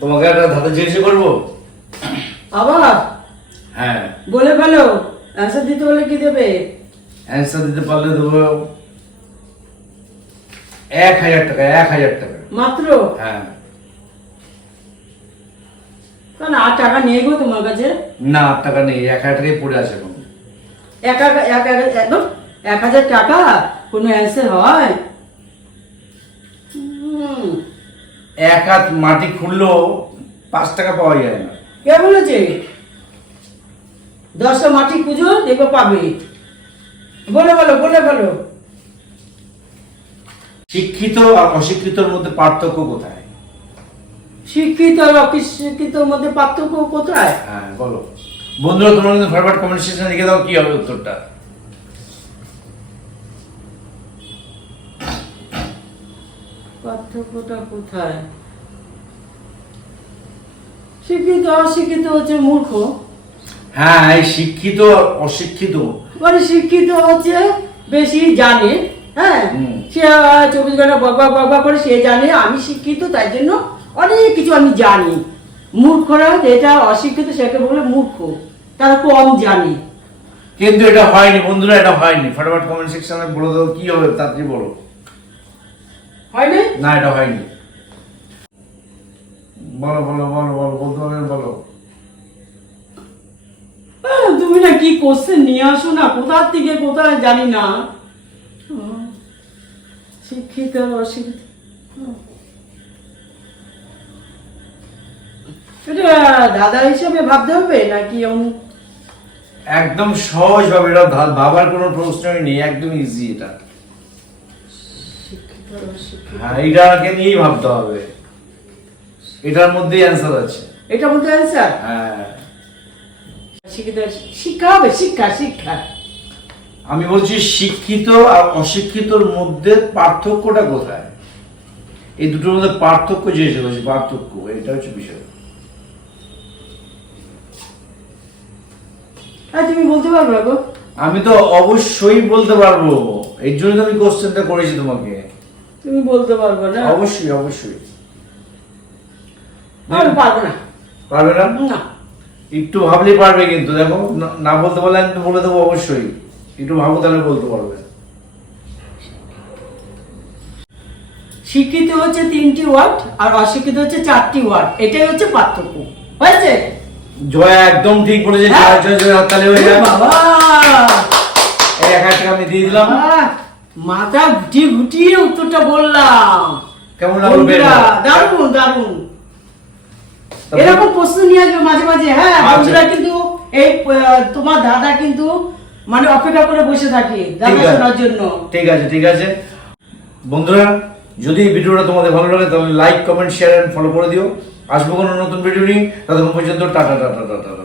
তোমাকে একটা ধাতে জিজ্ঞেস করব? আবার? হ্যাঁ। বলে ফেলো। অ্যান্সার দিতে বলে কি দেবে? অ্যান্সার দিতে পারলে দেবো এক হাজার টাকা এক হাজার টাকা। মাত্র? হ্যাঁ। কারণ আর টাকা নেই গো তোমার কাছে? না আট টাকা নেই এক হাজার টাকাই পড়ে আছে এখন। এক এক- এক এক- একদম? এক হাজার টাকা? কোনো অ্যান্সার হয়? এক হাত মাটি খুললেও পাঁচ টাকা পাওয়া যায় না। কে বলেছে? দশটা মাটি খুঁজো দেখবে পাবে। বলে বলো বলে বলো শিক্ষিত আর অশিক্ষিতর মধ্যে পার্থক্য কোথায়? শিক্ষিত আর অশিক্ষিতর মধ্যে পার্থক্য কোথায়? হ্যাঁ বলো। বন্ধুরা তোমরা কিন্তু ফরওয়ার্ড কমেন্ট সেকশনে লিখে দাও কি হবে উত্তরটা। পার্থক্যটা কোথায়? শিক্ষিত অশিক্ষিত হচ্ছে মূর্খ? হ্যাঁ এই শিক্ষিত অশিক্ষিত। মানে শিক্ষিত হচ্ছে বেশি জানে হ্যাঁ? সে চব্বিশ ঘণ্টা বকবা বকবা করে সে জানে আমি শিক্ষিত তাই জন্য অনেক কিছু আমি জানি। মূর্খরা যেটা অশিক্ষিত সেটাকে বলে মূর্খ। তারা কম জানে। কিন্তু এটা হয়নি বন্ধুরা এটা হয়নি। ফটাফট কমেন্ট সেকশনে বলে দাও কি হবে তাড়াতাড়ি বলো। হয় না এটা হয়নি। বলো বলো বলো বলো বলতে হবে বলো। তুমি না কি কোশ্চেন নিয়ে আসো না? কোথার থেকে কোথায় জানি না। শিক্ষিত অশিক্ষিত। এটা দাদা হিসেবে ভাবতে হবে নাকি একদম সহজ ভাবে এটা ভাবার কোনো প্রশ্নই নেই একদম ইজি এটা। হ্যাঁ এটাকে নিয়েই ভাবতে হবে। এটার মধ্যেই অ্যান্সার আছে। এটা বলতে অ্যান্সার হ্যাঁ। শিক্ষিত শিক্ষা হবে শিক্ষা শিক্ষা। আমি বলছি শিক্ষিত আর অশিক্ষিতর মধ্যে পার্থক্যটা কোথায়? এই দুটোর মধ্যে পার্থক্য জিজ্ঞেস করছি পার্থক্য এটা হচ্ছে বিষয়। হ্যাঁ তুমি বলতে পারবে গো। আমি তো অবশ্যই বলতে পারব। এই জন্য তো আমি কোশ্চেনটা করেছি তোমাকে। তুমি বলতে পারবে না? অবশ্যই অবশ্যই। আমি পারব না। পারবে না? না। একটু ভাবলেই পারবে কিন্তু দেখো না- বলতে পারলে আমি তো বলে দেবো অবশ্যই। একটু ভাবো তাহলে বলতে পারবে। শিক্ষিত হচ্ছে তিনটি ওয়ার্ড আর অশিক্ষিত হচ্ছে চারটি ওয়ার্ড। এটাই হচ্ছে পার্থক্য। হয়েছে? জয়া একদম ঠিক বলেছে। হ্যাঁ? জয় জয় জয় হাততালি হয়ে যায় বাবা! এক হাজার টাকা আমি দিয়ে দিলাম। আহ, মাথা গুটিয়ে গুটিয়ে উত্তরটা বললাম। কেমন লাগল দারুণ দারুণ। এরকম প্রশ্ন নিয়ে আসবে মাঝে মাঝে হ্যাঁ আচ্ছা। বন্ধুরা কিন্তু এই তোমার দাদা কিন্তু মানে অপেক্ষা করে বসে থাকে দাদা। শোনার জন্য। ঠিক আছে ঠিক আছে। বন্ধুরা যদি এই ভিডিওটা তোমাদের ভালো লাগে তাহলে like comment share and follow করে দিও। আসব কোনো নতুন ভিডিও নিয়ে ততক্ষণ পর্যন্ত টাটা টাটা টাটা।